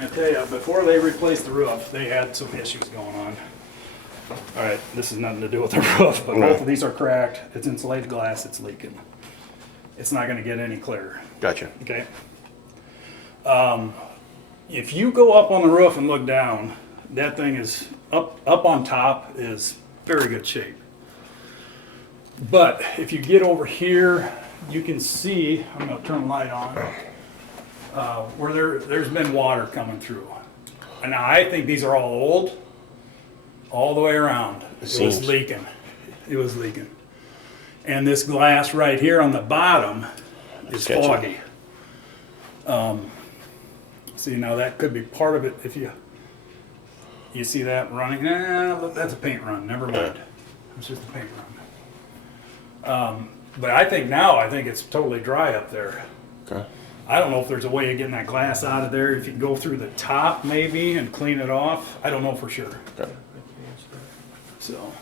I'm gonna tell you, before they replaced the roof, they had some issues going on. All right, this has nothing to do with the roof, but both of these are cracked. It's insulated glass, it's leaking. It's not gonna get any clearer, Gotcha. okay? If you go up on the roof and look down, that thing is, up on top is very good shape. But if you get over here, you can see, I'm gonna turn the light on, where there's been water coming through. And now I think these are all old, all the way around. It was leaking. It was leaking. And this glass right here on the bottom is foggy. See, now that could be part of it if you see that running. Look, that's a paint run, never mind. It's just a paint run. But I think it's totally dry up there. Okay. I don't know if there's a way of getting that glass out of there. If you can go through the top maybe and clean it off. I don't know for sure. Okay. So,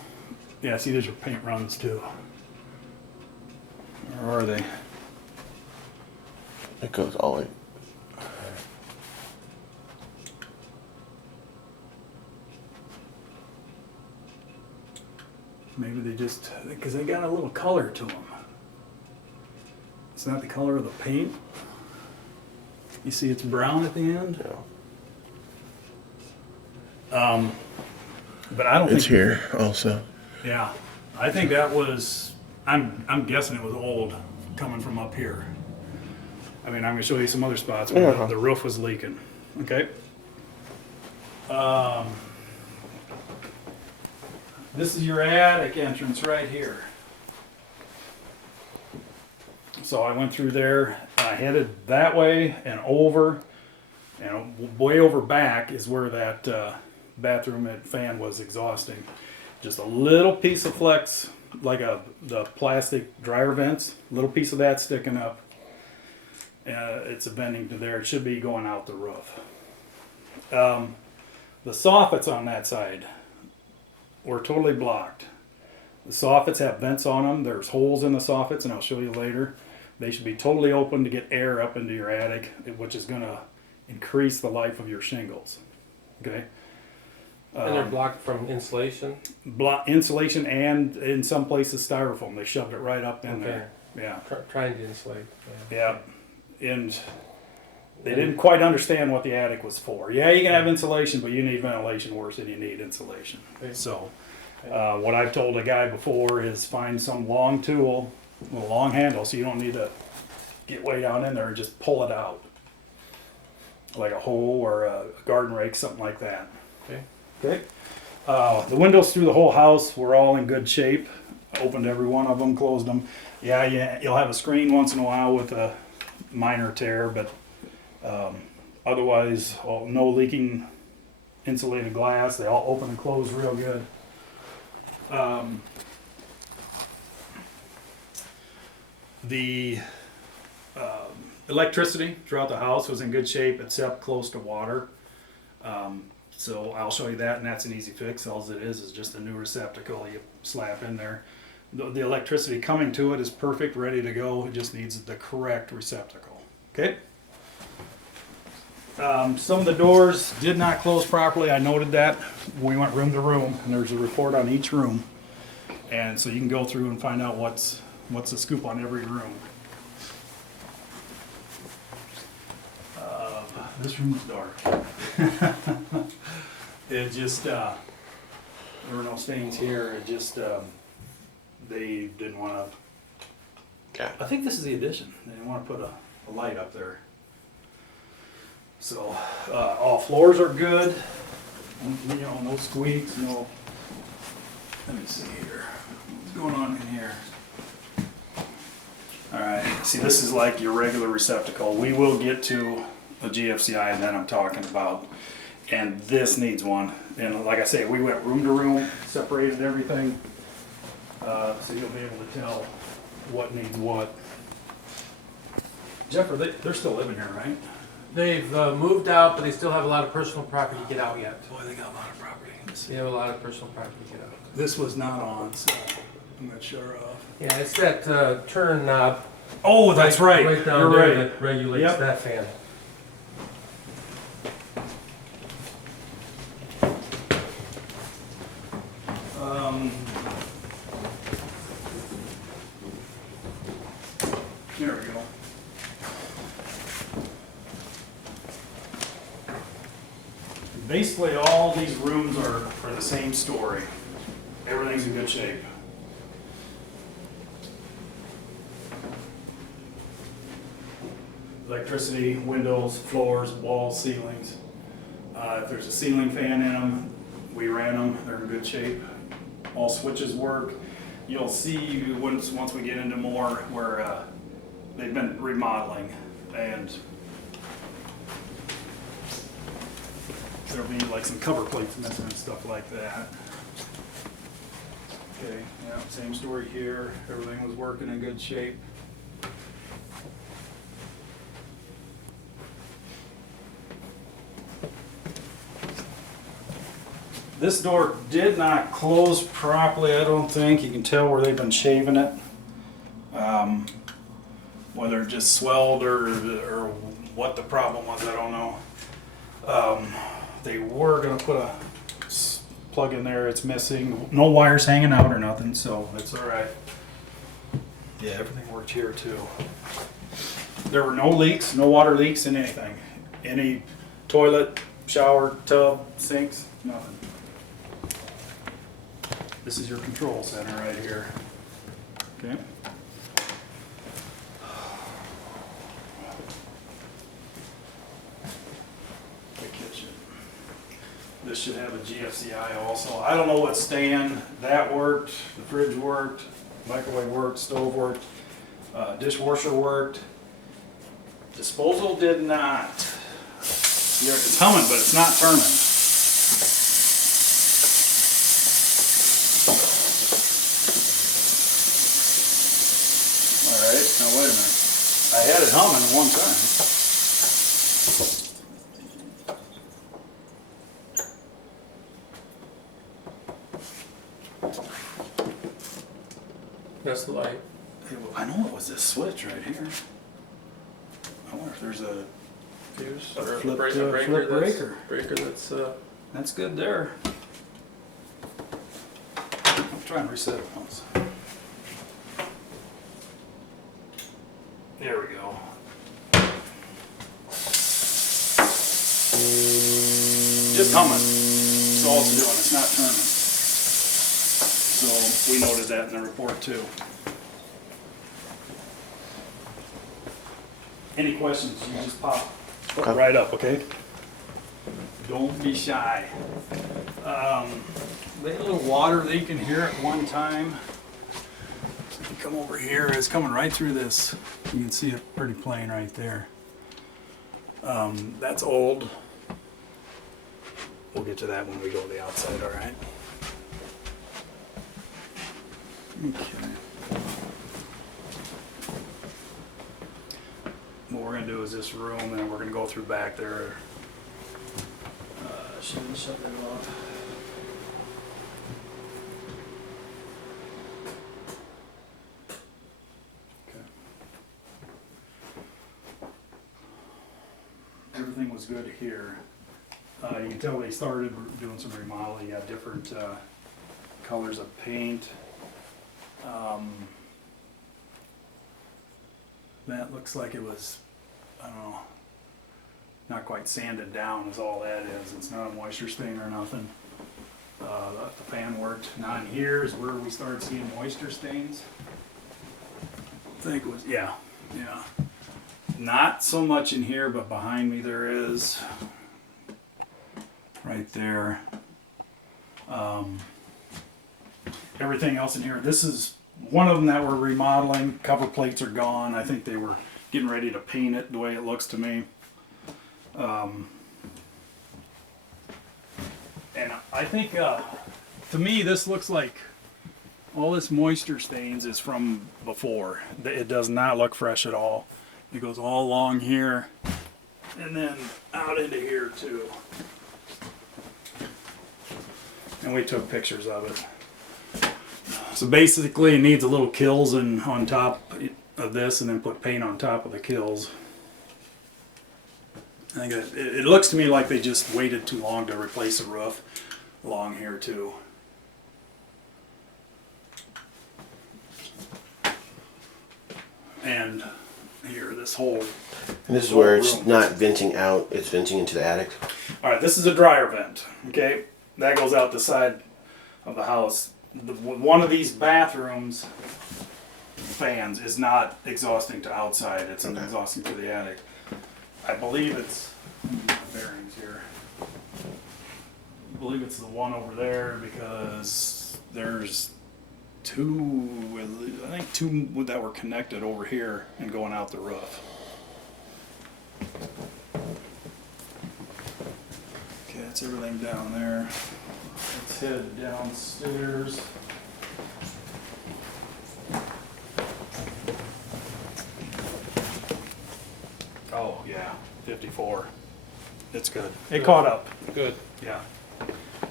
yeah, see, these are paint runs too. Or are they? It goes all the way. Maybe they just, because they got a little color to them. It's not the color of the paint. You see it's brown at the end? Yeah. But I don't think. It's here also. Yeah, I think that was, I'm guessing it was old coming from up here. I mean, I'm gonna show you some other spots where the roof was leaking, okay? This is your attic entrance right here. So I went through there, I headed that way and over, and way over back is where that bathroom and fan was exhausting. Just a little piece of flex, like the plastic dryer vents, little piece of that sticking up. It's a venting to there. It should be going out the roof. The soffits on that side were totally blocked. The soffits have vents on them. There's holes in the soffits, and I'll show you later. They should be totally open to get air up into your attic, which is going to increase the life of your shingles. Okay. And they're blocked from insulation? Insulation and in some places styrofoam. They shoved it right up in there. Yeah. Trying to insulate. Yeah. And they didn't quite understand what the attic was for. Yeah, you can have insulation, but you need ventilation worse than you need insulation. Okay. So what I've told a guy before is find some long tool with a long handle so you don't need to get way down in there and just pull it out. Like a hoe or a garden rake, something like that. Okay. Okay. The windows through the whole house were all in good shape. I opened every one of them, closed them. Yeah, you'll have a screen once in a while with a minor tear, but otherwise, no leaking insulated glass. They all open and close real good. The electricity throughout the house was in good shape except close to water. So I'll show you that, and that's an easy fix. All it is just a new receptacle you slap in there. The electricity coming to it is perfect, ready to go. It just needs the correct receptacle. Okay. Some of the doors did not close properly. I noted that. We went room to room, and there's a report on each room, and so you can go through and find out what's the scoop on every room. This room's dark. It just there were no stains here. It just they didn't want to. Okay. I think this is the addition. They didn't want to put a light up there. So all floors are good. No squeaks, no. Let me see here. What's going on in here? All right. See, this is like your regular receptacle. We will get to the GFCI that I'm talking about, and this needs one. And like I say, we went room to room, separated everything, so you'll be able to tell what needs what. Jeff, they're still living here, right? They've moved out, but they still have a lot of personal property to get out yet. Boy, they got a lot of property. They have a lot of personal property to get out. This was not on, so I'm not sure of. Yeah, it's that turn knob. Oh, that's right. Right down You're there right. that regulates Yep. that fan. There we go. Basically, all these rooms are the same story. Everything's in good shape. Electricity, windows, floors, walls, ceilings. If there's a ceiling fan in them, we ran them. They're in good shape. All switches work. You'll see once we get into more where they've been remodeling, and there'll be like some cover plates missing and stuff like that. Okay, yeah, same story here. Everything was working in good shape. This door did not close properly, I don't think. You can tell where they've been shaving it. Whether it just swelled or what the problem was, I don't know. They were gonna put a plug in there, it's missing. No wires hanging out or nothing, so it's all right. Yeah, everything worked here too. There were no leaks, no water leaks in anything. Any toilet, shower, tub, sinks, nothing. This is your control center right here. Okay. The kitchen. This should have a GFCI also. I don't know what stand that worked. The fridge worked. Microwave worked. Stove worked. Dishwasher worked. Disposal did not. Yeah, it's humming, but it's not turning. Now wait a minute. I had it humming at one time. That's the light. I know it was this switch right here. I wonder if there's a Fuse A or a flip, breaker. flip breaker. Breaker that's That's good there. I'll try and reset it once. There we go. Just humming. That's all it's doing. It's not turning. So we noted that in the report too. Any questions? You just pop Okay. right up, okay? Don't be shy. They had a little water leak in here at one time. Come over here, it's coming right through this. You can see it pretty plain right there. That's old. We'll get to that when we go to the outside, all right? Okay. What we're gonna do is this room, and we're gonna go through back there. Shut that off. Okay. Everything was good here. You can tell they started doing some remodeling. You got different colors of paint. That looks like it was, I don't know, not quite sanded down is all that is. It's not a moisture stain or nothing. The fan worked. Now in here is where we started seeing moisture stains. I think it was, yeah. Not so much in here, but behind me there is. Right there. Everything else in here. This is one of them that we're remodeling. Cover plates are gone. I think they were getting ready to paint it the way it looks to me. And I think, to me, this looks like all this moisture stains is from before. It does not look fresh at all. It goes all along here and then out into here too. And we took pictures of it. So basically it needs a little kills and on top of this and then put paint on top of the kills. I think it looks to me like they just waited too long to replace the roof along here too. and here, this whole. And this is where it's not venting out, it's venting into the attic. All right, this is a dryer vent. Okay, that goes out the side of the house. One of these bathrooms fans is not exhausting to outside. It's exhausting to the attic. I believe it's bearings here. I believe it's the one over there because there's two, I think two that were connected over here and going out the roof. Okay, that's everything down there. Let's head downstairs. Oh, yeah, 54. It's good. It caught up. Good. Yeah.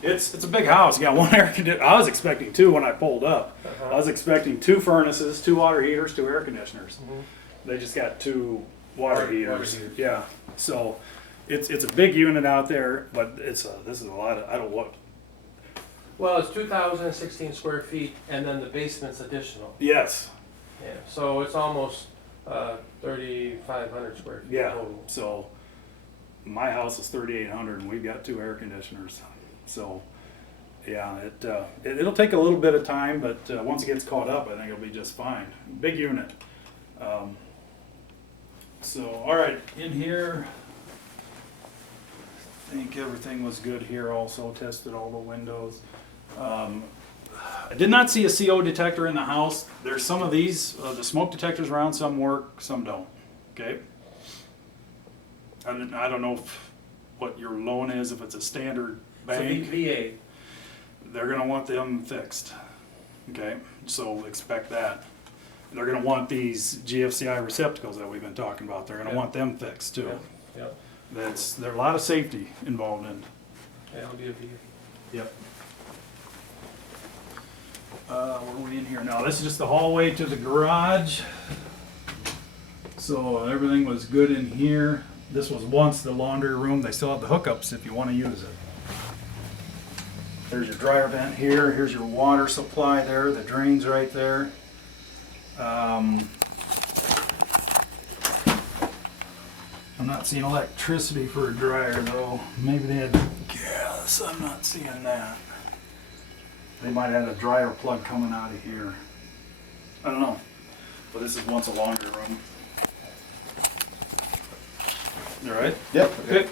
It's a big house. You got one air conditioner. I was expecting two when I pulled up. I was expecting 2 furnaces, 2 water heaters, 2 air conditioners. They just got 2 water heaters. Yeah. So it's a big unit out there, but this is a lot of, I don't what. Well, it's 2,016 square feet, and then the basement's additional. Yes. Yeah, so it's almost 3,500 square feet Yeah. total. So my house is 3,800 and we've got 2 air conditioners. So yeah, it'll take a little bit of time, but once it gets caught up, I think it'll be just fine. Big unit. So all right, in here, I think everything was good here. Also tested all the windows. I did not see a CO detector in the house. There's some of these, the smoke detectors around, some work, some don't. Okay. I don't know what your loan is, if it's a standard bank. So VA. They're gonna want them fixed. Okay, so expect that. They're gonna want these GFCI receptacles that we've been talking about. They're gonna want them fixed too. Yep. There's a lot of safety involved in. Yeah, it'll be a VA. Yep. Where are we in here now? This is just the hallway to the garage. So everything was good in here. This was once the laundry room. They still have the hookups if you want to use it. There's your dryer vent here. Here's your water supply there. The drain's right there. I'm not seeing electricity for a dryer though. Maybe they had gas. I'm not seeing that. They might have a dryer plug coming out of here. I don't know. But this is once a laundry room. You all right? Yep. Good.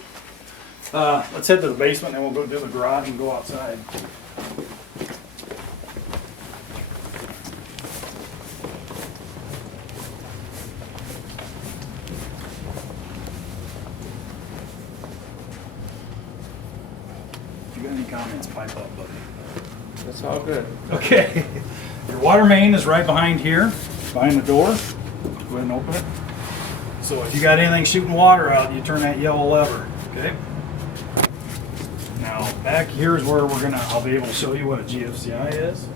Let's head to the basement, then we'll go do the garage and go outside. If you got any comments, pipe up, buddy. That's all good. Okay. Your water main is right behind here, behind the door. Go ahead and open it. So if you got anything shooting water out, you turn that yellow lever, okay? Now, back here is where I'll be able to show you what a GFCI is.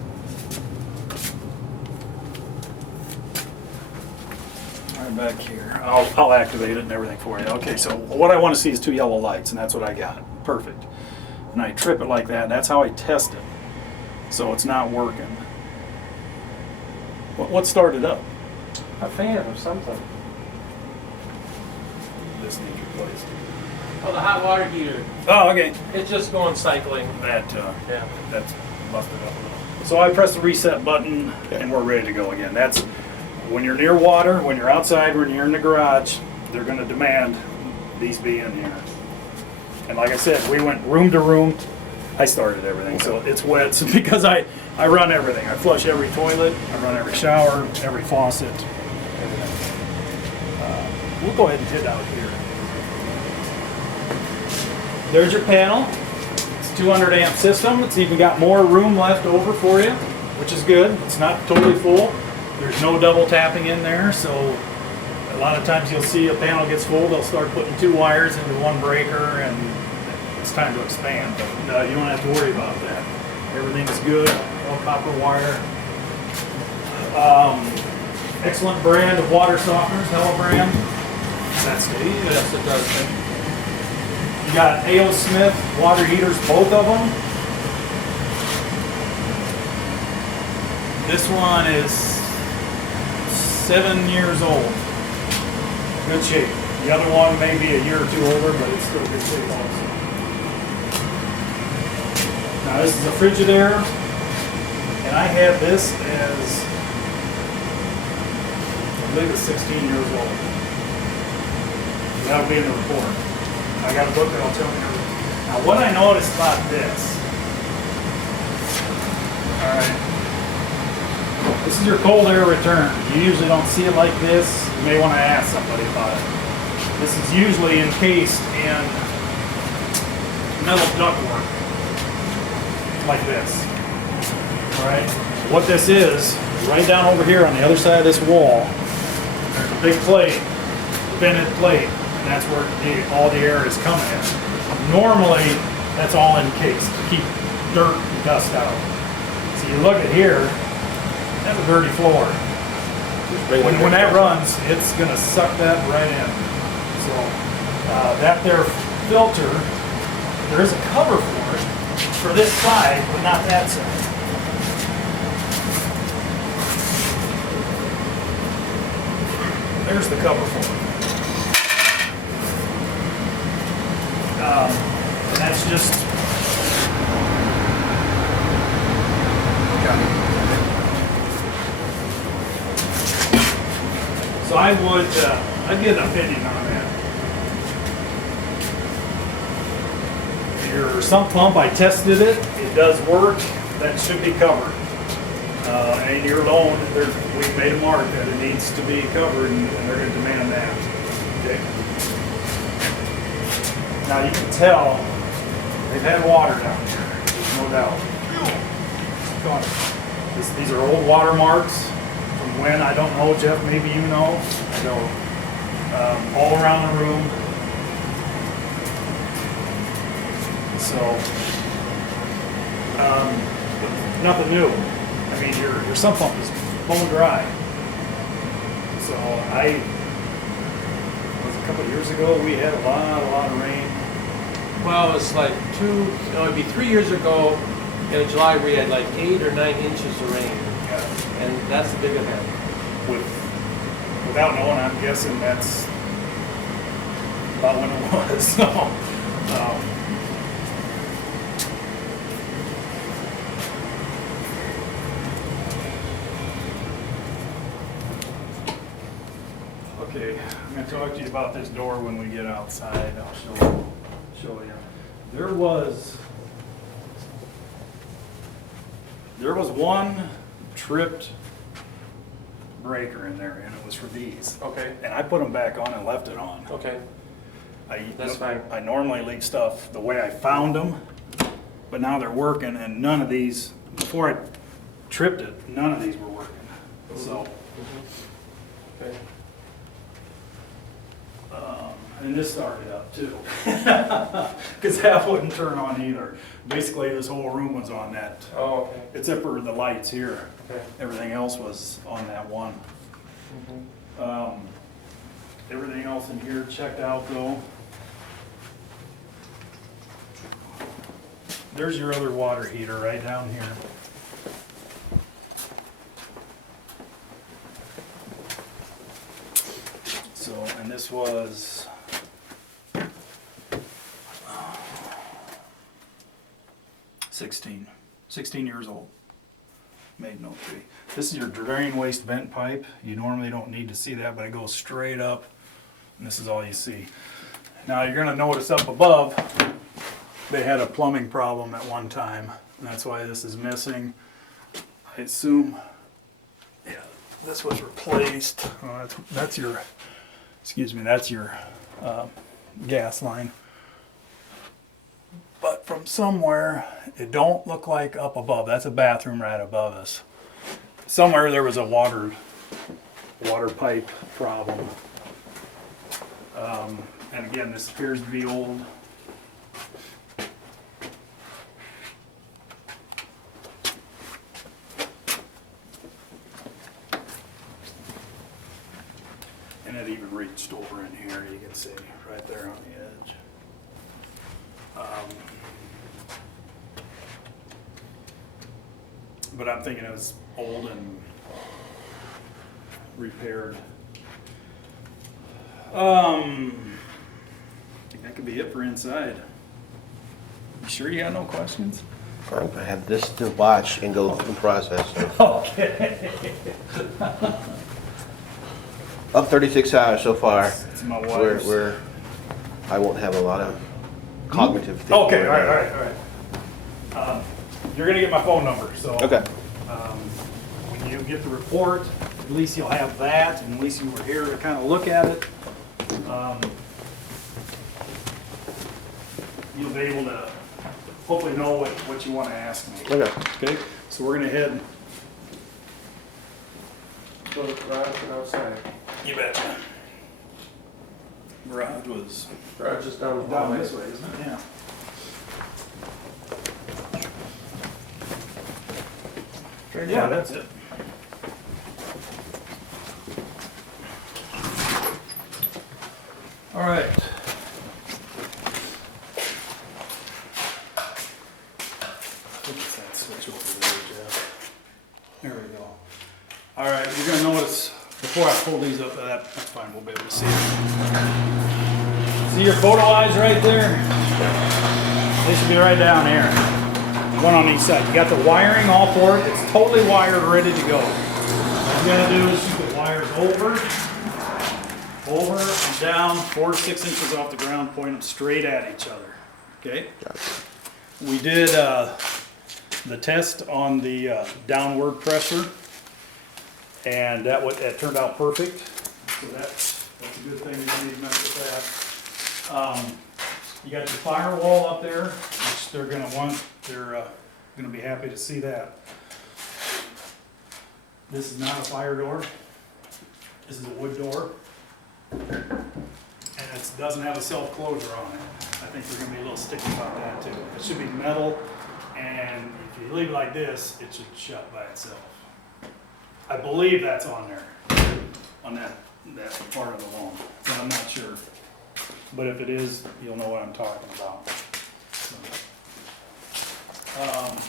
Right back here. I'll activate it and everything for you. Okay, so what I want to see is 2 yellow lights, and that's what I got. Perfect. And I trip it like that. That's how I test it. So it's not working. What started up? A fan or something. This needs replaced. Oh, the hot water heater. Oh, okay. It's just going cycling. That's Yeah. busted up a little. So I press the reset button and we're ready to go again. That's when you're near water, when you're outside, when you're in the garage, they're going to demand these be in here. And like I said, we went room to room. I started everything, so it's wet. So because I run everything. I flush every toilet, I run every shower, every faucet, everything. We'll go ahead and hit out here. There's your panel. It's a 200 amp system. It's even got more room left over for you, which is good. It's not totally full. There's no double tapping in there, so a lot of times you'll see a panel gets full, they'll start putting 2 wires into 1 breaker and it's time to expand, but you don't have to worry about that. Everything is good, all copper wire. Excellent brand of water softeners, Hello brand. That's good. Yes, it does. You got A.O. Smith water heaters, both of them. This one is 7 years old. Good shape. The other one may be a year or two older, but it's still good shape also. Now this is a Frigidaire, and I had this as, I believe it's 16 years old. That'll be in the report. I got a book that'll tell me everything. Now what I noticed about this, alright, this is your cold air return. You usually don't see it like this. You may want to ask somebody about it. This is usually encased in metal ductwork, like this. Alright, what this is, right down over here on the other side of this wall, there's a big plate, vented plate, and that's where all the air is coming in. Normally, that's all encased to keep dirt and dust out. So you look at here, that's a dirty floor. When that runs, it's gonna suck that right in. So that there filter, there is a cover for it, for this side, but not that side. There's the cover for it. And that's just, so I'd get an opinion on that. Your sump pump, I tested it. It does work. That should be covered. And your loan, we've made a mark that it needs to be covered, and they're going to demand that. Okay. Now you can tell they've had water down here. There's no doubt. These are old water marks from when, I don't know, Jeff, maybe you know. I don't. All around the room. So, but nothing new. I mean, your sump pump is bone dry. So was a couple of years ago, we had a lot of rain. Well, it's like it'd be 3 years ago in July we had like 8 or 9 inches of rain. Yeah. And that's a big event. Without knowing, I'm guessing that's about when it was. So, okay, I'm going to talk to you about this door when we get outside. I'll show you. There was one tripped breaker in there, and it was for these. Okay. And I put them back on and left it on. Okay. That's fine. I normally leave stuff the way I found them, but now they're working, and none of these, before I tripped it, none of these were working. So. Okay. And this started up too, because that wouldn't turn on either. Basically, this whole room was on that, Oh, okay. except for the lights here. Okay. Everything else was on that one. Everything else in here checked out though. There's your other water heater right down here. So, and this was 16 years old, made in 03. This is your drain waste vent pipe. You normally don't need to see that, but it goes straight up, and this is all you see. Now you're gonna notice up above, they had a plumbing problem at one time, and that's why this is missing. I assume, yeah, this was replaced. That's your, excuse me, that's your gas line. But from somewhere, it don't look like up above. That's a bathroom right above us. Somewhere there was a water pipe problem. And again, this appears to be old. And it even reached over in here, you can see, right there on the edge. But I'm thinking it was old and repaired. I think that could be it for inside. You sure you got no questions? I have this to watch and go through the process. So. Okay. Up 36 hours so far. It's my Where, wife's. where I won't have a lot of cognitive thinking. Okay, all right right, now. all right, all right. You're gonna get my phone number, so. Okay. When you get the report, at least you'll have that, and at least you were here to kind of look at it. You'll be able to hopefully know what you want to ask me. Okay. Okay, so we're gonna head. So the garage and outside. You betcha. Garage was Garage is down the down hallway. this way, isn't it? Yeah. Yeah, that's it. All right. What's that switch over there, Jeff? There we go. All right, you're gonna notice, before I pull these up, that's fine, we'll be able to see it. See your photo eyes right there? They should be right down here. One on each side. You got the wiring all for it. It's totally wired, ready to go. What you're gonna do is shoot the wires over, and down, 4 to 6 inches off the ground, point them straight at each other. Okay? We did the test on the downward pressure, and that turned out perfect. So that's a good thing. You don't need to mess with that. You got your firewall up there, which they're gonna want. They're gonna be happy to see that. This is not a fire door. This is a wood door. And it doesn't have a self-closure on it. I think they're gonna be a little sticky about that too. It should be metal, and if you leave it like this, it should shut by itself. I believe that's on there, on that part of the loan, but I'm not sure. But if it is, you'll know what I'm talking about. So,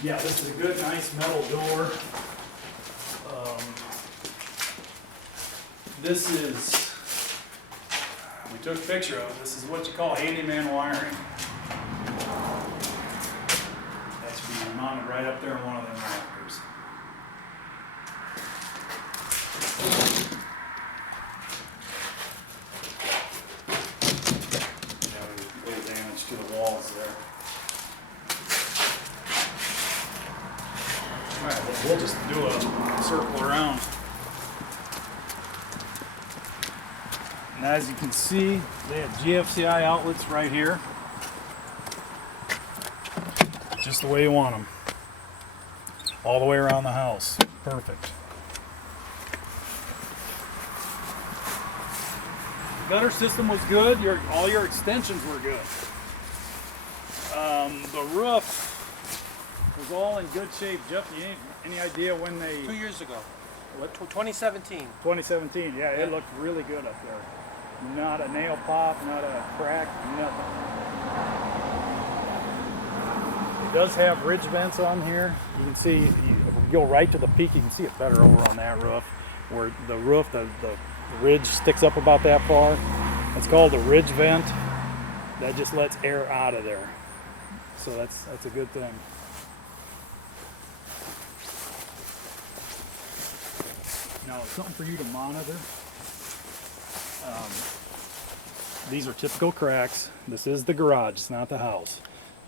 yeah, this is a good, nice metal door. This is, we took a picture of it. This is what you call handyman wiring. That should be mounted right up there in one of them rafters. Yeah, a little damage to the walls there. All right, well, we'll just do a circle around. And as you can see, they have GFCI outlets right here. Just the way you want them. All the way around the house. Perfect. The gutter system was good. All your extensions were good. The roof was all in good shape. Jeff, you any idea when they... 2 years ago. What? 2017. 2017, yeah, it looked really good up there. Not a nail pop, not a crack, nothing. It does have ridge vents on here. You can see, you go right to the peak, you can see it better over on that roof, where the roof, the ridge sticks up about that far. It's called a ridge vent. That just lets air out of there. So that's a good thing. Now, something for you to monitor. These are typical cracks. This is the garage, it's not the house.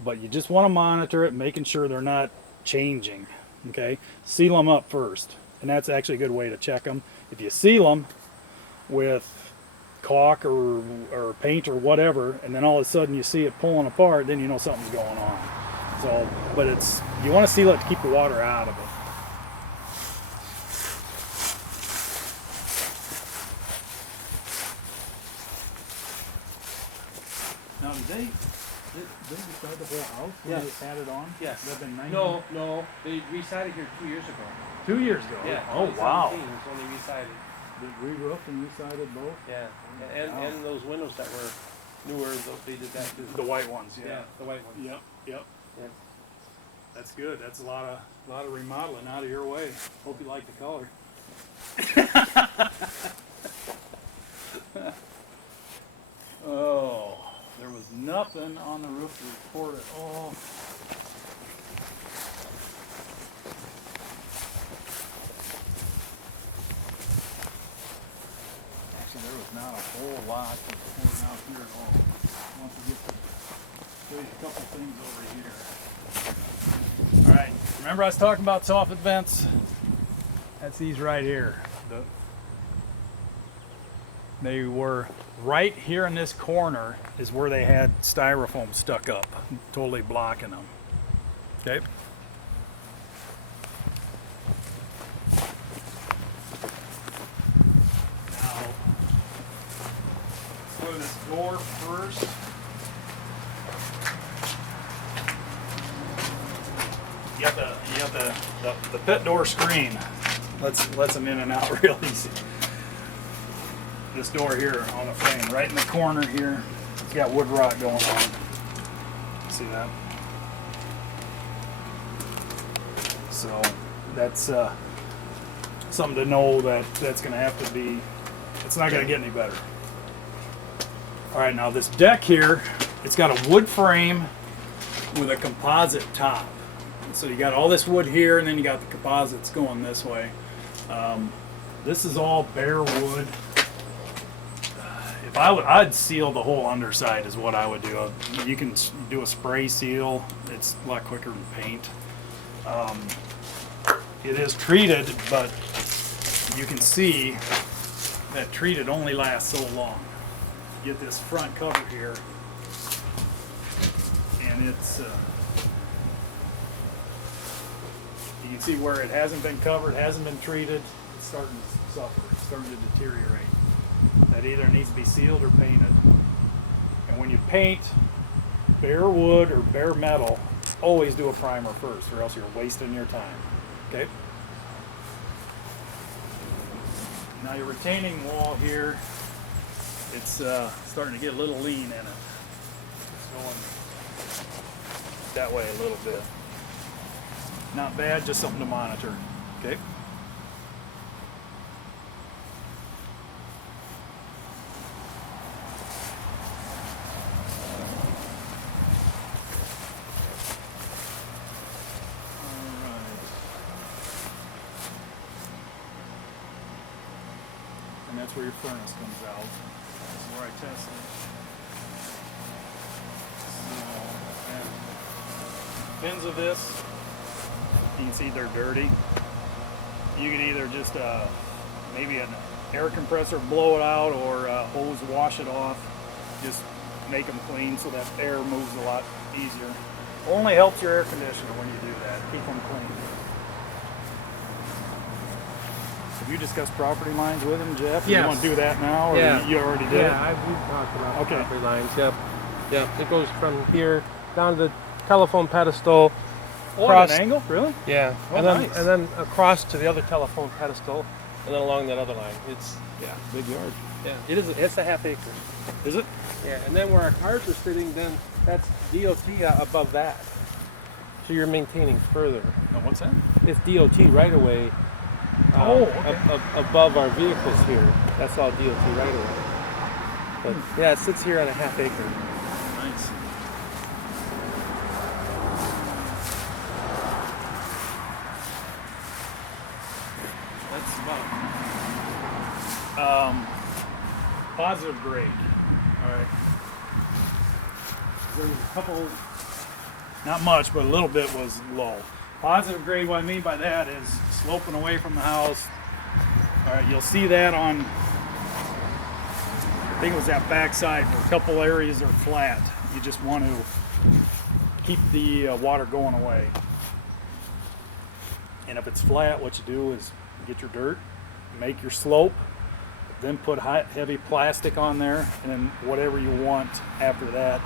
But you just want to monitor it, making sure they're not changing. Okay? Seal them up first. And that's actually a good way to check them. If you seal them with caulk or paint or whatever, and then all of a sudden you see it pulling apart, then you know something's going on. So, but you want to seal it to keep the water out of it. Now, did they decide the whole house when Yes. they added on? Yes. That been 90? No, they resided here 2 years ago. 2 years ago? Yeah. Oh, wow. 2017 was when they resided. They re-roofed and resided both? Yeah. Wow. And those windows that were newer, they did that too. The white ones, Yeah, yeah. the white ones. Yep, yep. Yeah. That's good. That's a lot of remodeling out of your way. Hope you like the color. Oh, there was nothing on the roof to report at all. Actually, there was not a whole lot to report out here at all. Once we get to show you a couple things over here. All right, remember I was talking about soffit vents? That's these right here. They were right here in this corner is where they had styrofoam stuck up, totally blocking them. Okay. Now, let's go to this door first. You got the pit door screen. Lets them in and out real easy. This door here on the frame, right in the corner here, it's got wood rot going on. See that? So that's something to know that's going to have to be. It's not going to get any better. All right, now this deck here, it's got a wood frame with a composite top. So you got all this wood here, and then you got the composites going this way. This is all bare wood. If I'd seal the whole underside is what I would do. You can do a spray seal. It's a lot quicker than paint. It is treated, but you can see that treated only lasts so long. You get this front cover here, and it's you can see where it hasn't been covered, hasn't been treated. It's starting to suffer. It's starting to deteriorate. That either needs to be sealed or painted. And when you paint bare wood or bare metal, always do a primer first, or else you're wasting your time. Okay? Now your retaining wall here, it's starting to get a little lean in it. It's going that way a little bit. Not bad, just something to monitor. Okay? And that's where your furnace comes out. That's where I tested. So, pins of this, you can see they're dirty. You can either just maybe an air compressor blow it out, or hose wash it off. Just make them clean so that air moves a lot easier. Only helps your air conditioner when you do that. Keep them clean. Have you discussed property lines with him, Jeff? Yes. You want to do that now, or Yeah. you already did? Yeah, we've talked about Okay. property lines. Yep. Yep. It goes from here down to the telephone pedestal. Oh, across- at an angle? Really? Yeah. Oh, and then nice. and then across to the other telephone pedestal, and then along that other line. It's Big yard. yeah. It is. It's a half acre. Is it? Yeah. And then where our cars are sitting, then that's DOT above that. So you're maintaining further. No, what's that? It's DOT right away. Okay. Above our vehicles here. That's all DOT right away. But yeah, it sits here on a half acre. Nice. That's about positive grade. All right. There was a couple, not much, but a little bit was low. Positive grade, what I mean by that is sloping away from the house. All right, you'll see that on, I think it was that back side where a couple areas are flat. You just want to keep the water going away. And if it's flat, what you do is get your dirt, make your slope, then put heavy plastic on there, and then whatever you want after that.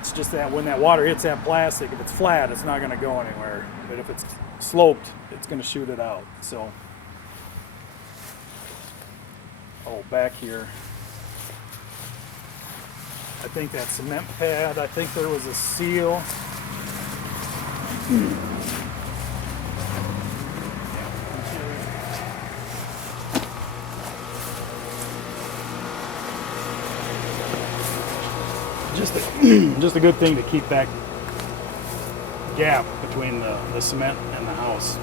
It's just that when that water hits that plastic, if it's flat, it's not going to go anywhere. But if it's sloped, it's going to shoot it out. So, oh, back here, I think that cement pad, I think there was a seal. just just a good thing to keep that gap between the cement and the house.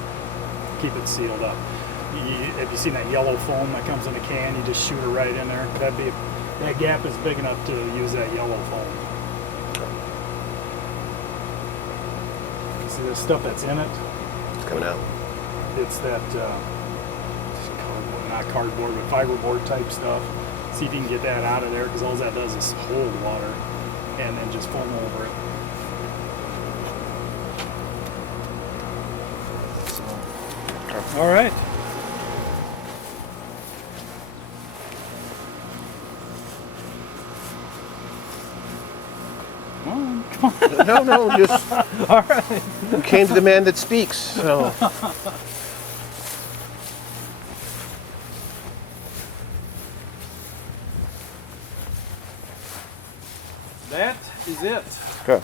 Keep it sealed up. Have you seen that yellow foam that comes in a can? You just shoot it right in there. That gap is big enough to use that yellow foam. See the stuff that's in it? It's coming out. It's that not cardboard, but fiberboard type stuff. See if you can get that out of there, because all that does is hold water, and then just foam over it. So, all right. Come on. No, just All right. we came to the man that speaks. So That is it. okay.